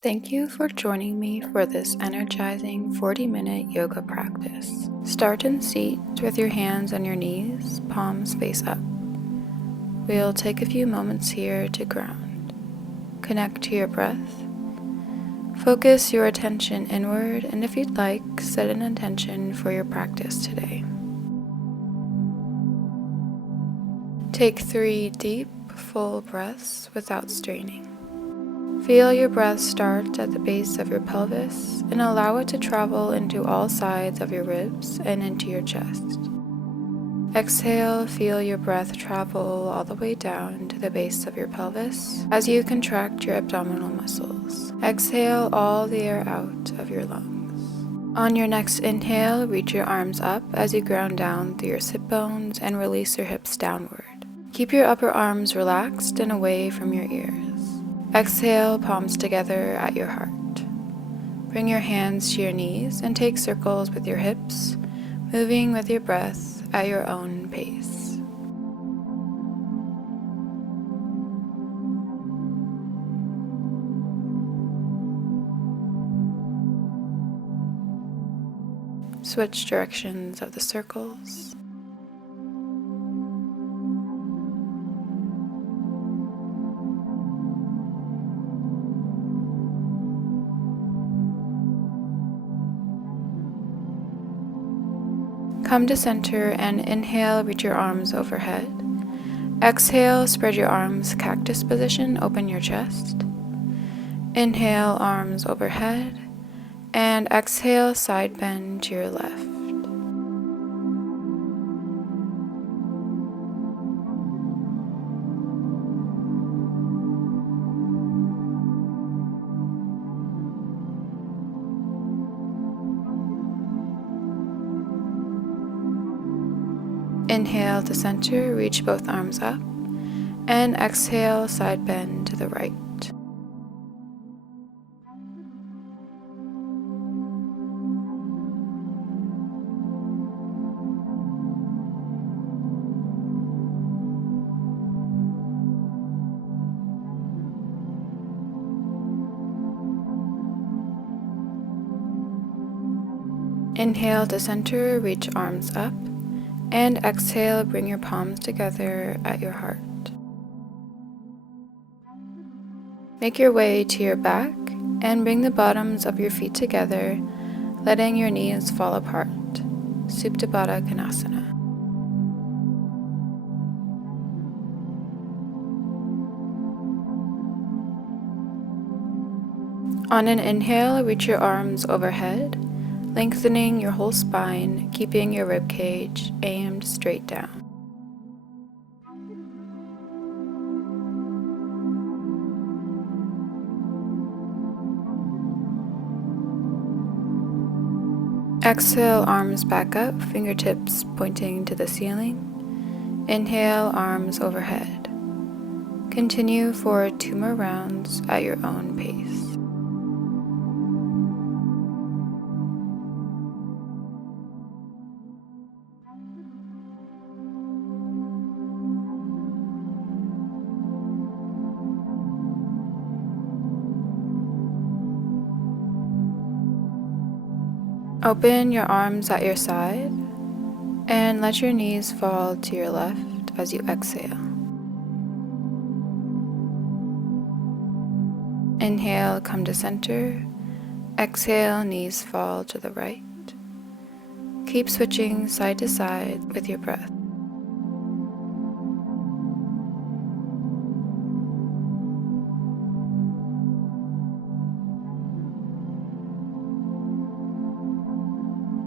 Thank you for joining me for this energizing 40-minute yoga practice. Start in seat with your hands on your knees, palms face up. We'll take a few moments here to ground. Connect to your breath. Focus your attention inward, and if you'd like, set an intention for your practice today. Take 3 deep, full breaths without straining. Feel your breath start at the base of your pelvis and allow it to travel into all sides of your ribs and into your chest. Exhale, feel your breath travel all the way down to the base of your pelvis as you contract your abdominal muscles. Exhale all the air out of your lungs. On your next inhale, reach your arms up as you ground down through your sit bones and release your hips downward. Keep your upper arms relaxed and away from your ears. Exhale, palms together at your heart. Bring your hands to your knees and take circles with your hips, moving with your breath at your own pace. Switch directions of the circles. Come to center and inhale, reach your arms overhead. Exhale, spread your arms cactus position, open your chest. Inhale, arms overhead, and exhale, side bend to your left. Inhale to center, reach both arms up, and exhale, side bend to the right. Inhale to center, reach arms up, and exhale, bring your palms together at your heart. Make your way to your back and bring the bottoms of your feet together, letting your knees fall apart. Supta Baddha Konasana. On an inhale, reach your arms overhead, lengthening your whole spine, keeping your rib cage aimed straight down. Exhale, arms back up, fingertips pointing to the ceiling. Inhale, arms overhead. Continue for 2 more rounds at your own pace. Open your arms at your side and let your knees fall to your left as you exhale. Inhale, come to center. Exhale, knees fall to the right. Keep switching side to side with your breath.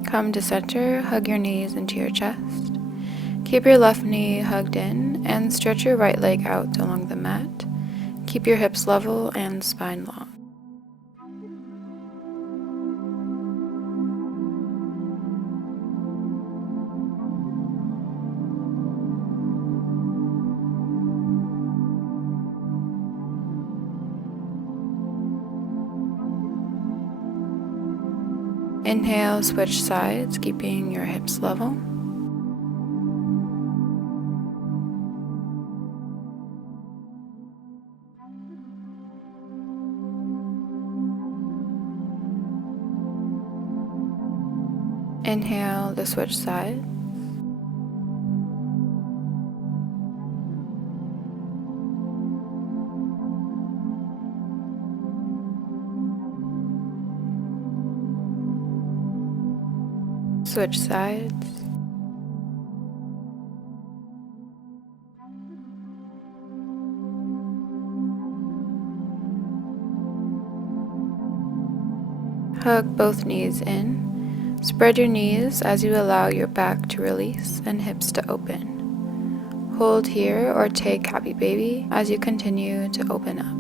Come to center, hug your knees into your chest. Keep your left knee hugged in and stretch your right leg out along the mat. Keep your hips level and spine long. Inhale, switch sides, keeping your hips level. Inhale to switch sides. Switch sides. Hug both knees in. Spread your knees as you allow your back to release and hips to open. Hold here or take happy baby as you continue to open up.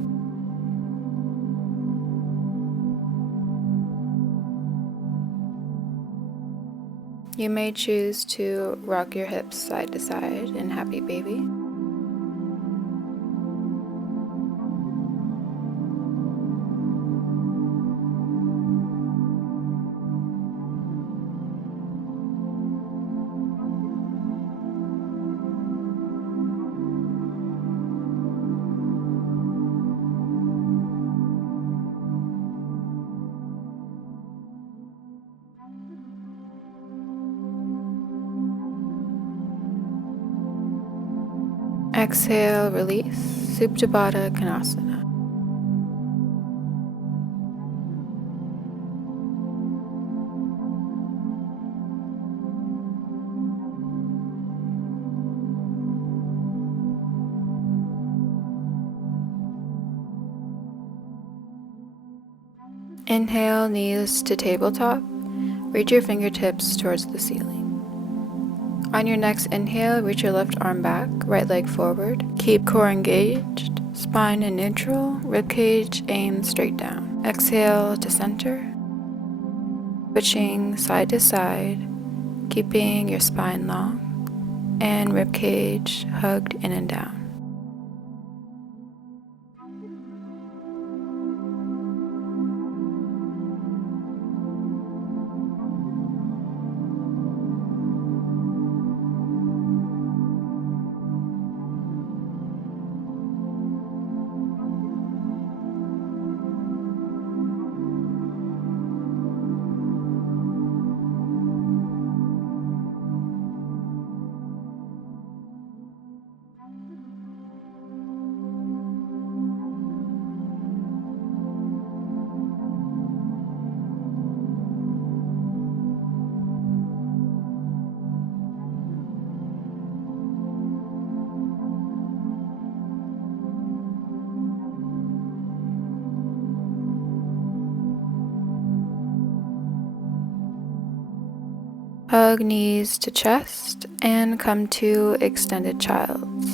You may choose to rock your hips side to side in happy baby. Exhale, release, Supta Baddha Konasana. Inhale, knees to tabletop. Reach your fingertips towards the ceiling. On your next inhale, reach your left arm back, right leg forward. Keep core engaged, spine in neutral, ribcage aimed straight down. Exhale to center. Switching side to side, keeping your spine long and ribcage hugged in and down. Hug knees to chest and come to extended child's.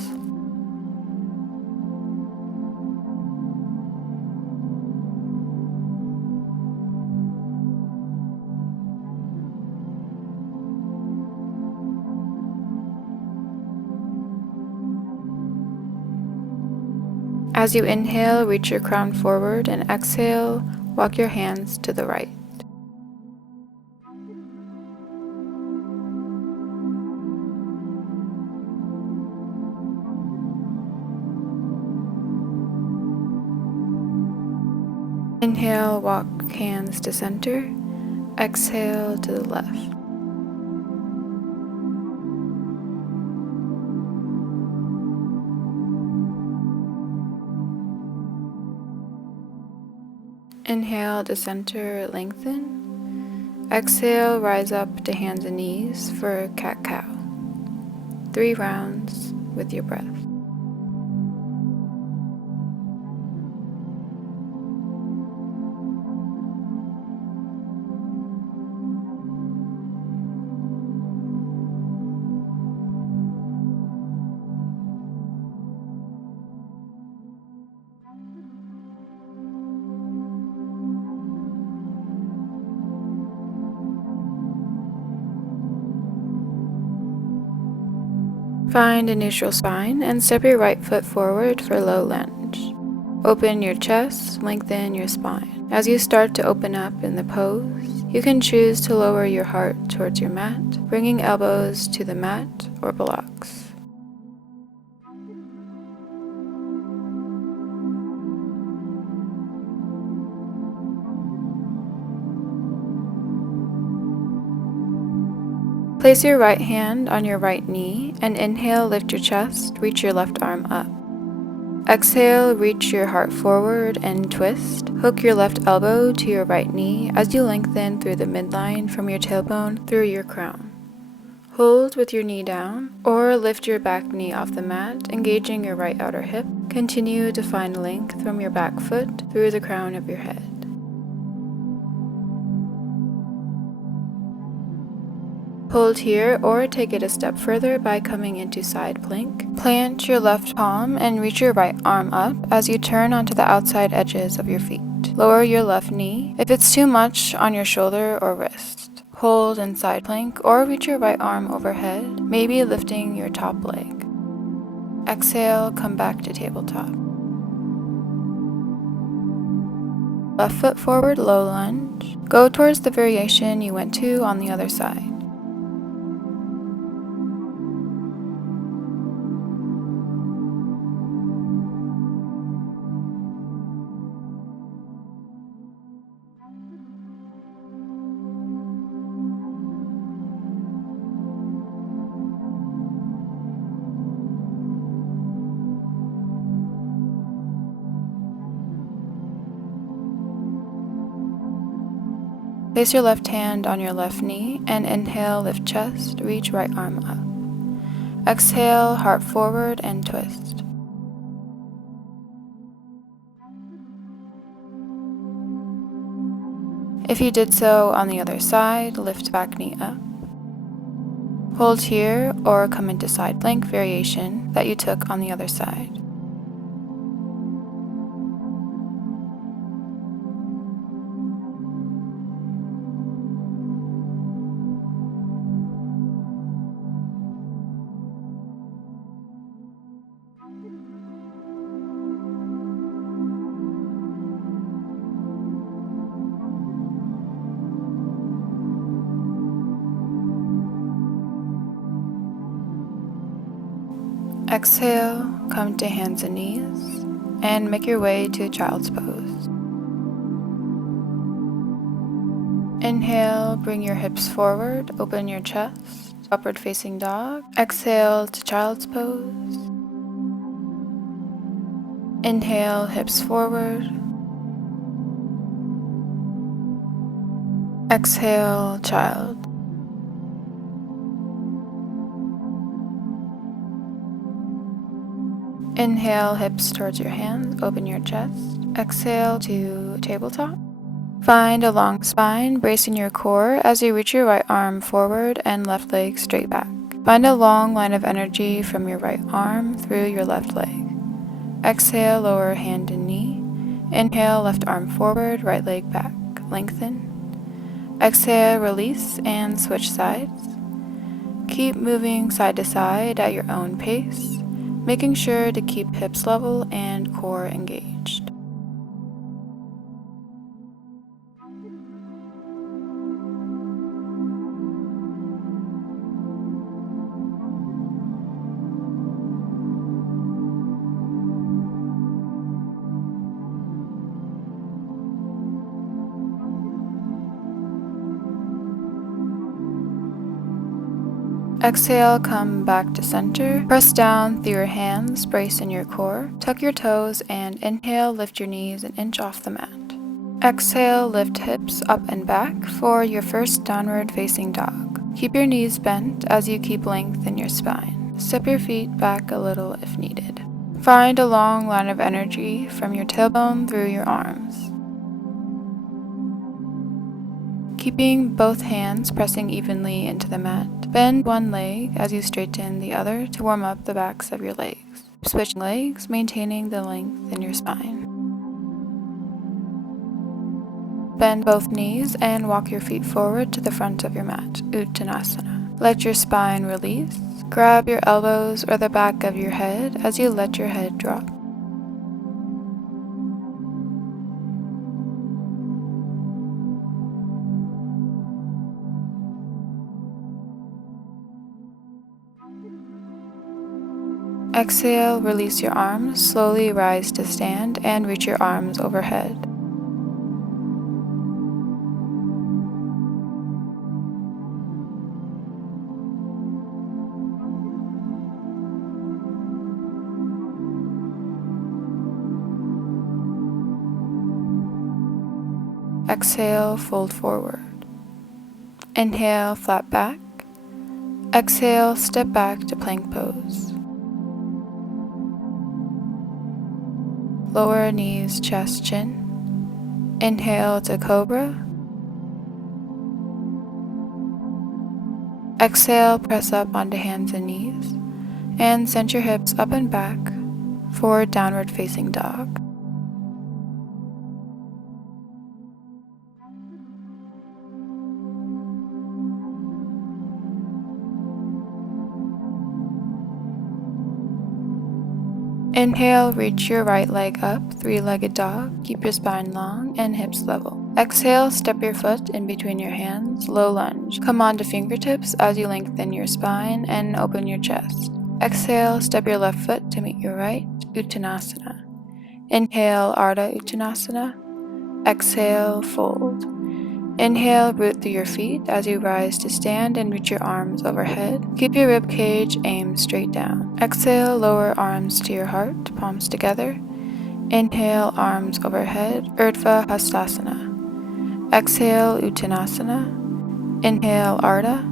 As you inhale, reach your crown forward, and exhale, walk your hands to the right. Inhale, walk hands to center. Exhale to the left. Inhale to center, lengthen. Exhale, rise up to hands and knees for cat-cow. 3 rounds with your breath. Find a neutral spine and step your right foot forward for low lunge. Open your chest, lengthen your spine. As you start to open up in the pose, you can choose to lower your heart towards your mat, bringing elbows to the mat or blocks. Place your right hand on your right knee and inhale, lift your chest, reach your left arm up. Exhale, reach your heart forward and twist. Hook your left elbow to your right knee as you lengthen through the midline from your tailbone through your crown. Hold with your knee down or lift your back knee off the mat, engaging your right outer hip. Continue to find length from your back foot through the crown of your head. Hold here or take it a step further by coming into side plank. Plant your left palm and reach your right arm up as you turn onto the outside edges of your feet. Lower your left knee if it's too much on your shoulder or wrist. Hold in side plank or reach your right arm overhead, maybe lifting your top leg. Exhale, come back to tabletop. Left foot forward, low lunge. Go towards the variation you went to on the other side. Place your left hand on your left knee and inhale, lift chest, reach right arm up. Exhale, heart forward and twist. If you did so on the other side, lift back knee up. Hold here or come into side plank variation that you took on the other side. Exhale, come to hands and knees, and make your way to child's pose. Inhale, bring your hips forward, open your chest, upward facing dog. Exhale to child's pose. Inhale, hips forward. Exhale, child. Inhale, hips towards your hands, open your chest. Exhale to tabletop. Find a long spine, bracing your core as you reach your right arm forward and left leg straight back. Find a long line of energy from your right arm through your left leg. Exhale, lower hand and knee. Inhale, left arm forward, right leg back. Lengthen. Exhale, release and switch sides. Keep moving side to side at your own pace, making sure to keep hips level and core engaged. Exhale, come back to center. Press down through your hands, brace in your core. Tuck your toes and inhale, lift your knees an inch off the mat. Exhale, lift hips up and back for your first downward facing dog. Keep your knees bent as you keep length in your spine. Step your feet back a little if needed. Find a long line of energy from your tailbone through your arms. Keeping both hands pressing evenly into the mat, bend one leg as you straighten the other to warm up the backs of your legs. Switching legs, maintaining the length in your spine. Bend both knees and walk your feet forward to the front of your mat, Uttanasana. Let your spine release. Grab your elbows or the back of your head as you let your head drop. Exhale, release your arms, slowly rise to stand and reach your arms overhead. Exhale, fold forward. Inhale, flat back. Exhale, step back to plank pose. Lower knees, chest, chin. Inhale to cobra. Exhale, press up onto hands and knees. And send your hips up and back for downward facing dog. Inhale, reach your right leg up, three-legged dog. Keep your spine long and hips level. Exhale, step your foot in between your hands, low lunge. Come onto fingertips as you lengthen your spine and open your chest. Exhale, step your left foot to meet your right, Uttanasana. Inhale, Ardha Uttanasana. Exhale, fold. Inhale, root through your feet as you rise to stand and reach your arms overhead. Keep your rib cage aimed straight down. Exhale, lower arms to your heart, palms together. Inhale, arms overhead, Urdhva Hastasana. Exhale, Uttanasana. Inhale, Ardha.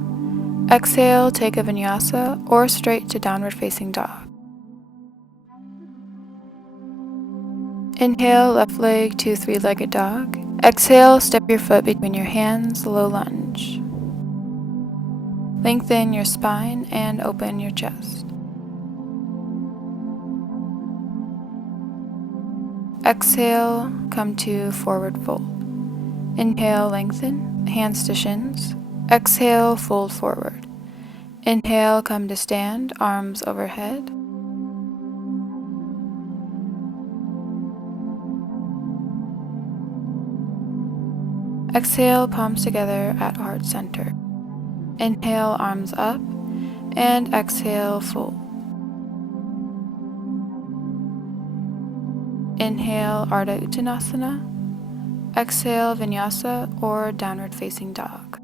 Exhale, take a Vinyasa or straight to downward facing dog. Inhale, left leg to three-legged dog. Exhale, step your foot between your hands, low lunge. Lengthen your spine and open your chest. Exhale, come to forward fold. Inhale, lengthen, hands to shins. Exhale, fold forward. Inhale, come to stand, arms overhead. Exhale, palms together at heart center. Inhale, arms up, and exhale, fold. Inhale, Ardha Uttanasana. Exhale, Vinyasa or downward facing dog.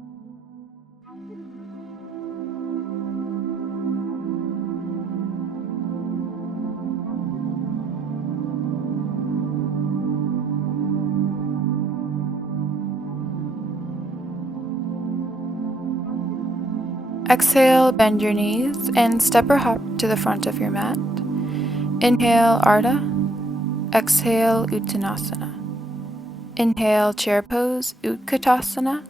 Exhale, bend your knees and step or hop to the front of your mat. Inhale, Ardha. Exhale, Uttanasana. Inhale, chair pose, Utkatasana.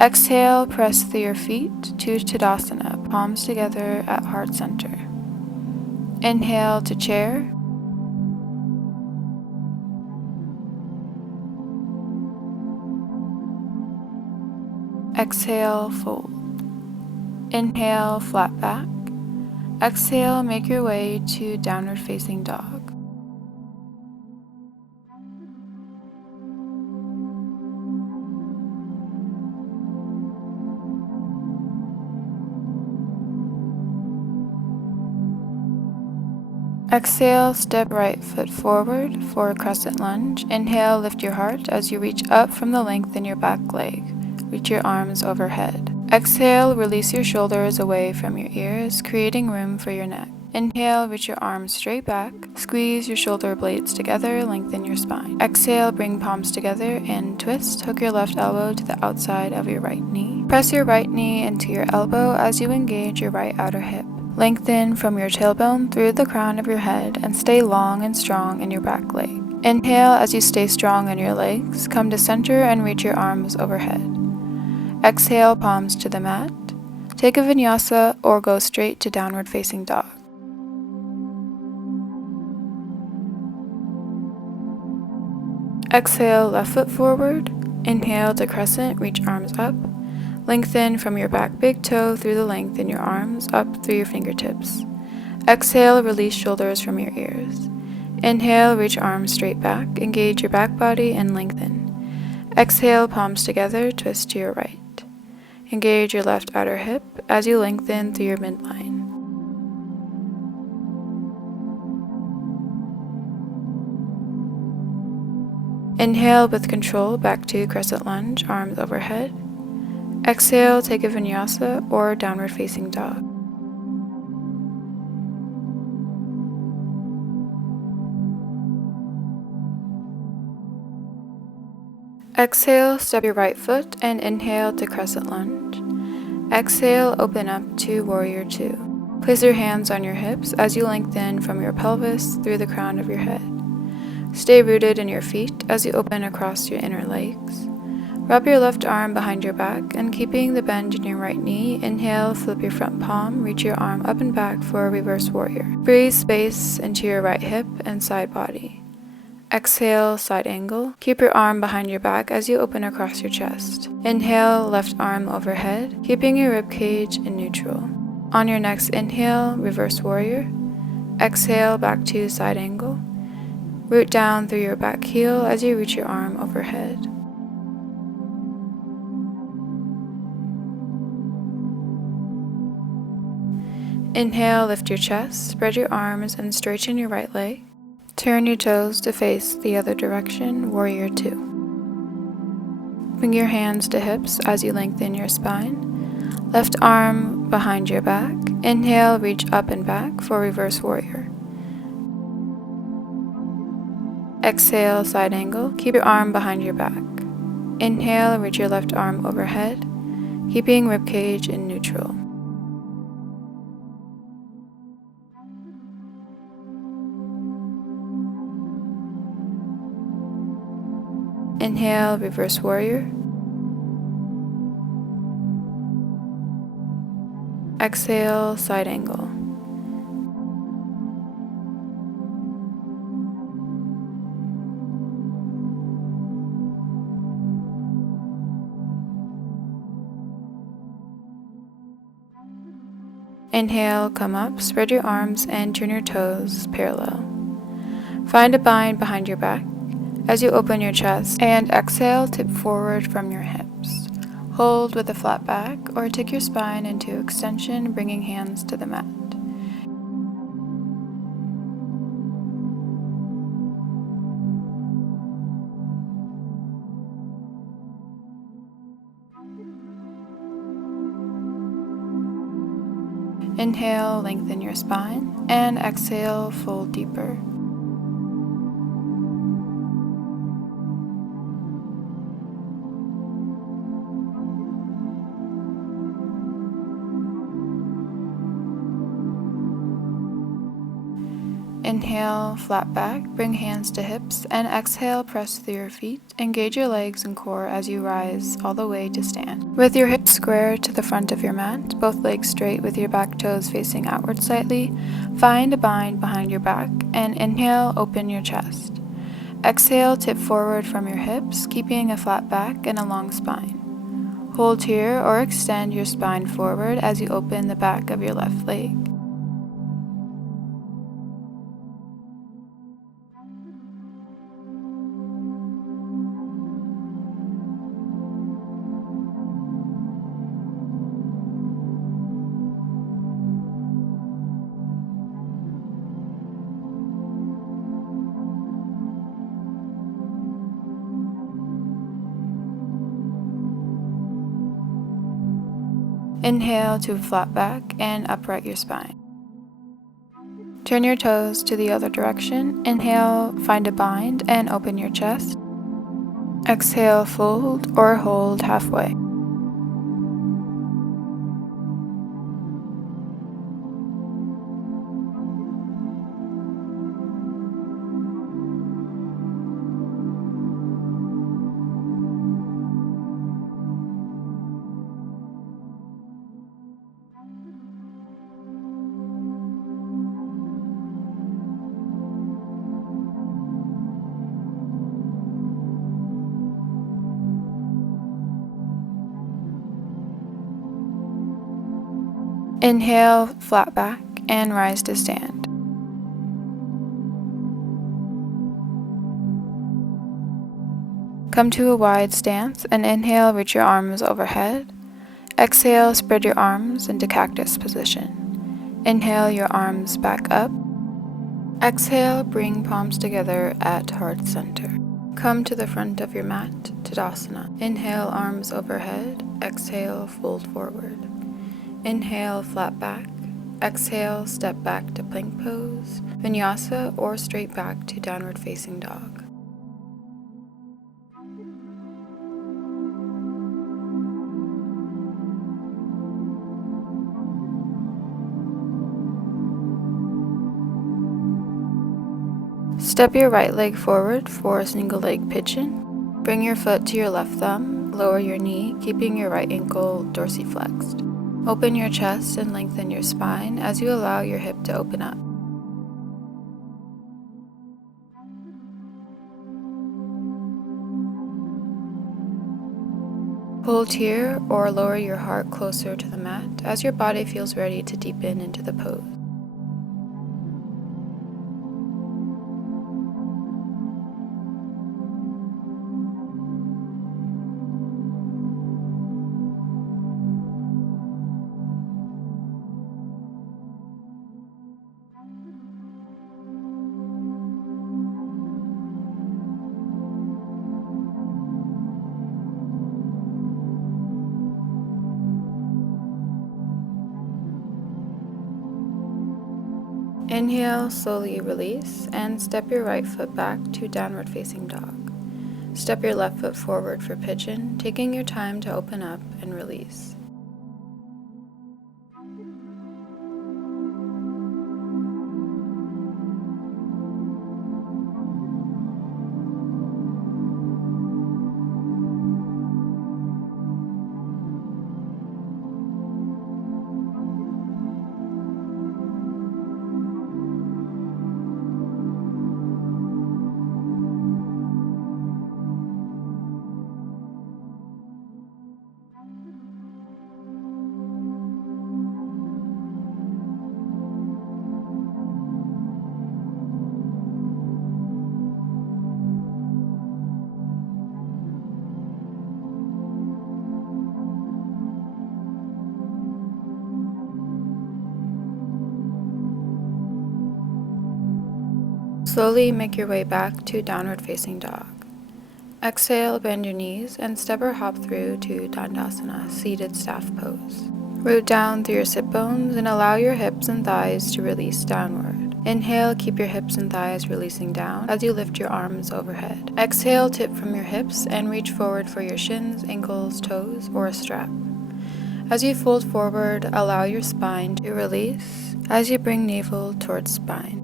Exhale, press through your feet to Tadasana, palms together at heart center. Inhale to chair. Exhale, fold. Inhale, flat back. Exhale, make your way to downward facing dog. Exhale, step right foot forward for a crescent lunge. Inhale, lift your heart as you reach up from the length in your back leg. Reach your arms overhead. Exhale, release your shoulders away from your ears, creating room for your neck. Inhale, reach your arms straight back. Squeeze your shoulder blades together, lengthen your spine. Exhale, bring palms together and twist. Hook your left elbow to the outside of your right knee. Press your right knee into your elbow as you engage your right outer hip. Lengthen from your tailbone through the crown of your head and stay long and strong in your back leg. Inhale as you stay strong in your legs. Come to center and reach your arms overhead. Exhale, palms to the mat. Take a Vinyasa or go straight to downward facing dog. Exhale, left foot forward. Inhale to crescent, reach arms up. Lengthen from your back big toe through the length in your arms up through your fingertips. Exhale, release shoulders from your ears. Inhale, reach arms straight back, engage your back body and lengthen. Exhale, palms together, twist to your right. Engage your left outer hip as you lengthen through your midline. Inhale with control back to crescent lunge, arms overhead. Exhale, take a Vinyasa or downward facing dog. Exhale, step your right foot and inhale to crescent lunge. Exhale, open up to warrior two. Place your hands on your hips as you lengthen from your pelvis through the crown of your head. Stay rooted in your feet as you open across your inner legs. Wrap your left arm behind your back and keeping the bend in your right knee, inhale, flip your front palm, reach your arm up and back for a reverse warrior. Breathe space into your right hip and side body. Exhale, side angle. Keep your arm behind your back as you open across your chest. Inhale, left arm overhead, keeping your rib cage in neutral. On your next inhale, reverse warrior. Exhale, back to side angle. Root down through your back heel as you reach your arm overhead. Inhale, lift your chest, spread your arms and straighten your right leg. Turn your toes to face the other direction, warrior two. Bring your hands to hips as you lengthen your spine. Left arm behind your back. Inhale, reach up and back for reverse warrior. Exhale, side angle. Keep your arm behind your back. Inhale, reach your left arm overhead, keeping ribcage in neutral. Inhale, reverse warrior. Exhale, side angle. Inhale, come up, spread your arms and turn your toes parallel. Find a bind behind your back as you open your chest, and exhale, tip forward from your hips. Hold with a flat back or take your spine into extension, bringing hands to the mat. Inhale, lengthen your spine, and exhale, fold deeper. Inhale, flat back, bring hands to hips, and exhale, press through your feet. Engage your legs and core as you rise all the way to stand. With your hips square to the front of your mat, both legs straight with your back toes facing outward slightly, find a bind behind your back, and inhale, open your chest. Exhale, tip forward from your hips, keeping a flat back and a long spine. Hold here or extend your spine forward as you open the back of your left leg. Inhale to flat back and upright your spine. Turn your toes to the other direction. Inhale, find a bind and open your chest. Exhale, fold or hold halfway. Inhale, flat back, and rise to stand. Come to a wide stance and inhale, reach your arms overhead. Exhale, spread your arms into cactus position. Inhale your arms back up. Exhale, bring palms together at heart center. Come to the front of your mat, Tadasana. Inhale, arms overhead. Exhale, fold forward. Inhale, flat back. Exhale, step back to plank pose, Vinyasa, or straight back to downward facing dog. Step your right leg forward for a single leg pigeon. Bring your foot to your left thumb, lower your knee, keeping your right ankle dorsiflexed. Open your chest and lengthen your spine as you allow your hip to open up. Hold here or lower your heart closer to the mat as your body feels ready to deepen into the pose. Inhale, slowly release, and step your right foot back to downward facing dog. Step your left foot forward for pigeon, taking your time to open up and release. Slowly make your way back to downward facing dog. Exhale, bend your knees, and step or hop through to Dandasana, seated staff pose. Root down through your sit bones and allow your hips and thighs to release downward. Inhale, keep your hips and thighs releasing down as you lift your arms overhead. Exhale, tip from your hips and reach forward for your shins, ankles, toes, or a strap. As you fold forward, allow your spine to release as you bring navel towards spine.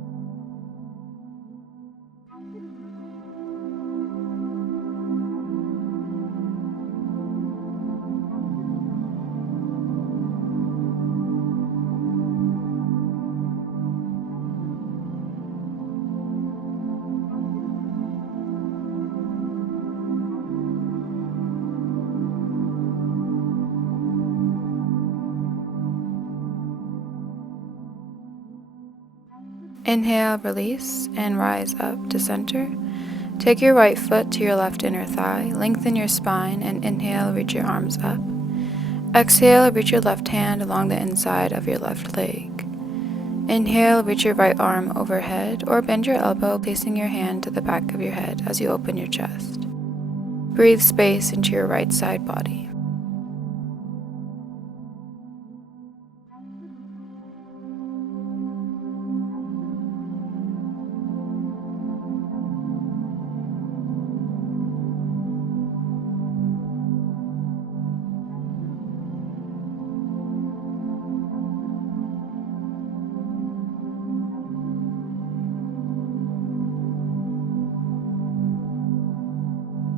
Inhale, release, and rise up to center. Take your right foot to your left inner thigh, lengthen your spine, and inhale, reach your arms up. Exhale, reach your left hand along the inside of your left leg. Inhale, reach your right arm overhead, or bend your elbow, placing your hand to the back of your head as you open your chest. Breathe space into your right side body.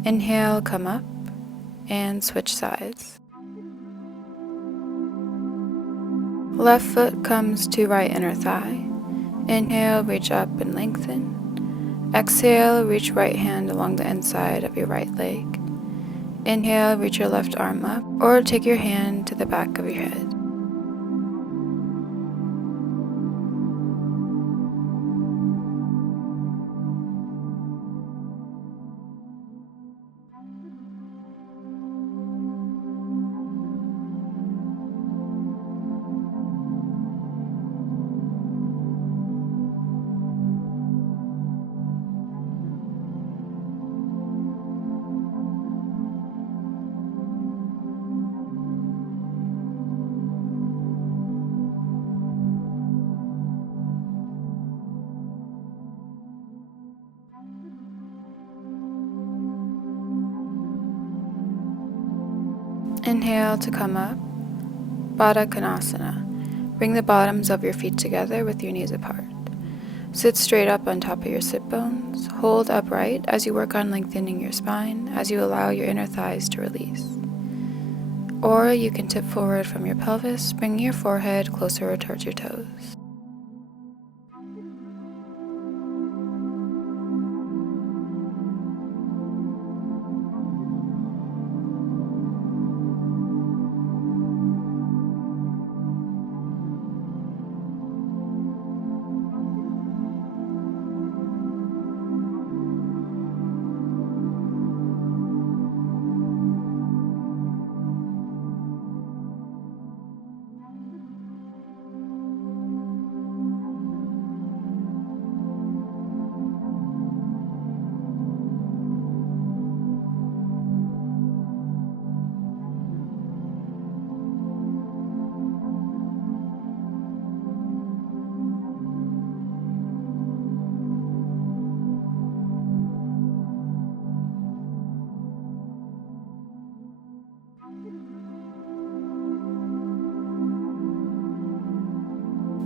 Inhale, come up, and switch sides. Left foot comes to right inner thigh. Inhale, reach up and lengthen. Exhale, reach right hand along the inside of your right leg. Inhale, reach your left arm up, or take your hand to the back of your head. Inhale to come up, Baddha Konasana. Bring the bottoms of your feet together with your knees apart. Sit straight up on top of your sit bones. Hold upright as you work on lengthening your spine as you allow your inner thighs to release. Or you can tip forward from your pelvis, bringing your forehead closer towards your toes.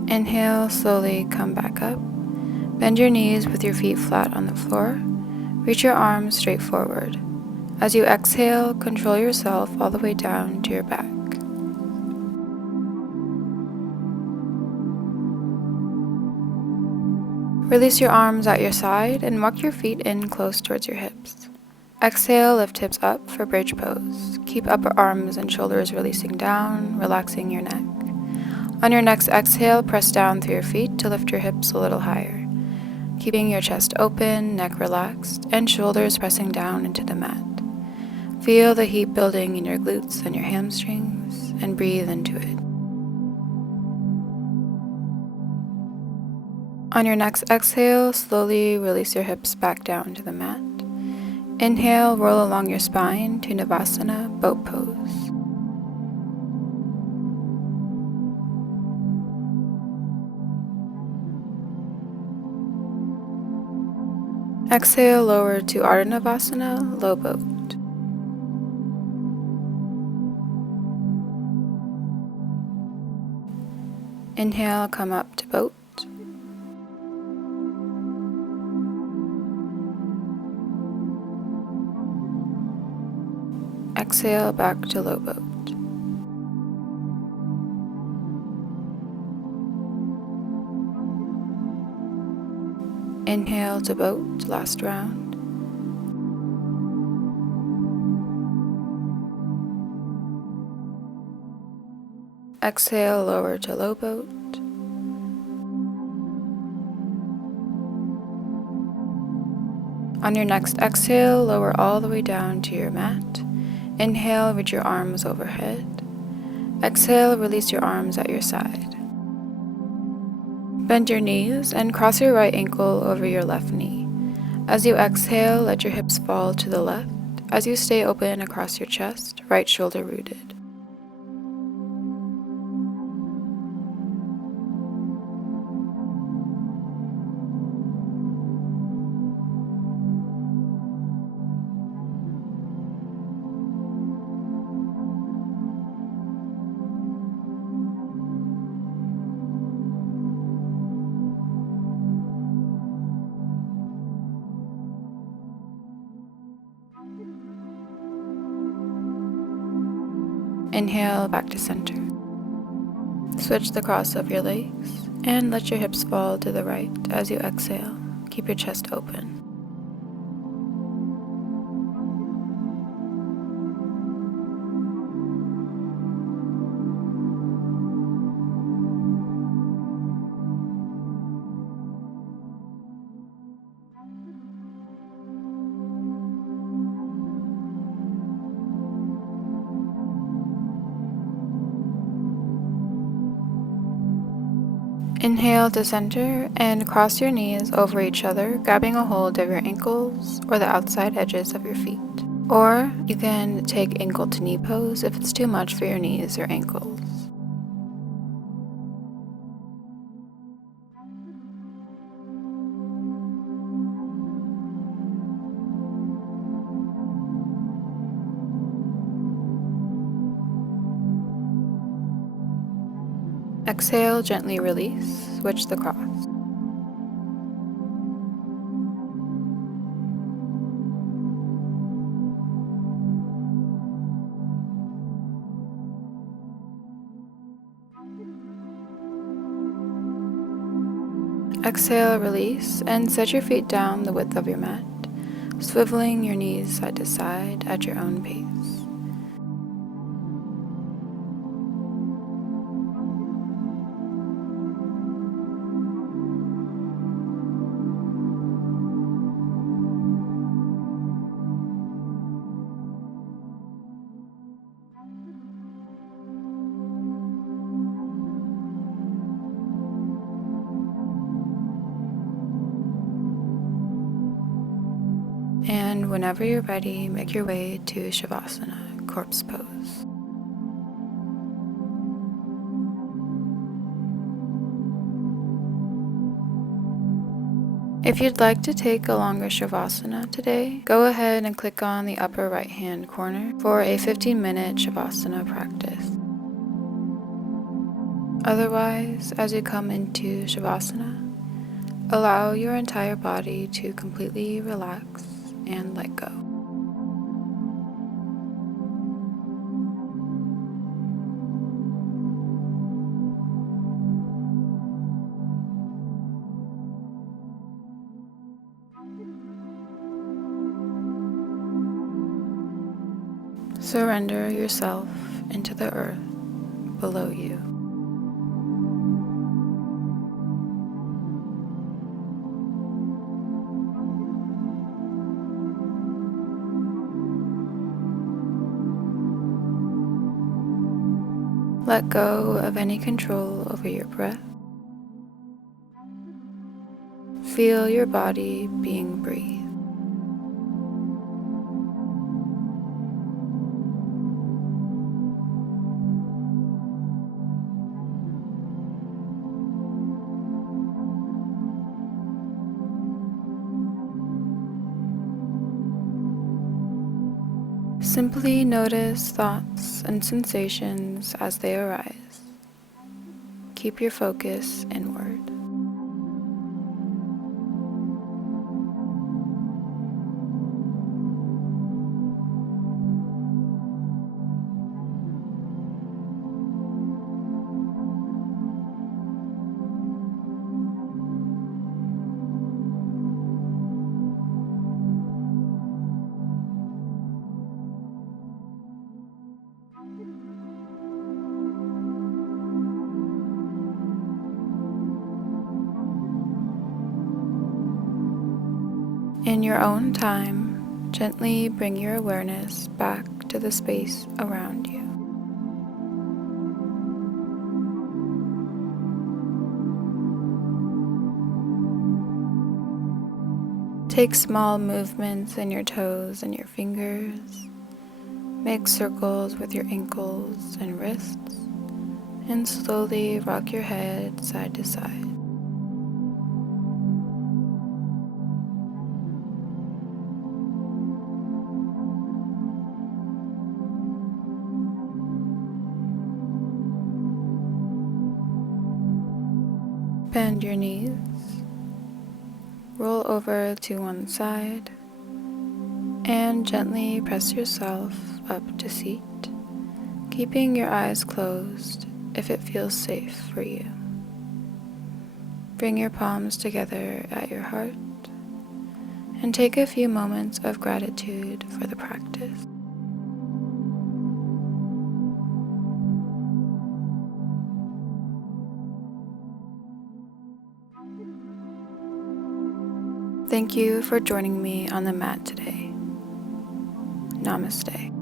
Inhale, slowly come back up. Bend your knees with your feet flat on the floor. Reach your arms straight forward. As you exhale, control yourself all the way down to your back. Release your arms at your side and walk your feet in close towards your hips. Exhale, lift hips up for bridge pose. Keep upper arms and shoulders releasing down, relaxing your neck. On your next exhale, press down through your feet to lift your hips a little higher, keeping your chest open, neck relaxed, and shoulders pressing down into the mat. Feel the heat building in your glutes and your hamstrings, and breathe into it. On your next exhale, slowly release your hips back down to the mat. Inhale, roll along your spine to Navasana, boat pose. Exhale, lower to Ardha Navasana, low boat. Inhale, come up to boat. Exhale, back to low boat. Inhale to boat, last round. Exhale, lower to low boat. On your next exhale, lower all the way down to your mat. Inhale, reach your arms overhead. Exhale, release your arms at your side. Bend your knees and cross your right ankle over your left knee. As you exhale, let your hips fall to the left. As you stay open across your chest, right shoulder rooted. Inhale, back to center. Switch the cross of your legs and let your hips fall to the right as you exhale. Keep your chest open. Inhale to center and cross your knees over each other, grabbing a hold of your ankles or the outside edges of your feet. Or you can take ankle to knee pose if it's too much for your knees or ankles. Exhale, gently release, switch the cross. Exhale, release, and set your feet down the width of your mat, swiveling your knees side to side at your own pace. And whenever you're ready, make your way to Shavasana, corpse pose. If you'd like to take a longer Shavasana today, go ahead and click on the upper right hand corner for a 15-minute Shavasana practice. Otherwise, as you come into Shavasana, allow your entire body to completely relax and let go. Surrender yourself into the earth below you. Let go of any control over your breath. Feel your body being breathed. Simply notice thoughts and sensations as they arise. Keep your focus inward. In your own time, gently bring your awareness back to the space around you. Take small movements in your toes and your fingers. Make circles with your ankles and wrists, and slowly rock your head side to side. Bend your knees, roll over to one side, and gently press yourself up to seat, keeping your eyes closed if it feels safe for you. Bring your palms together at your heart and take a few moments of gratitude for the practice. Thank you for joining me on the mat today. Namaste.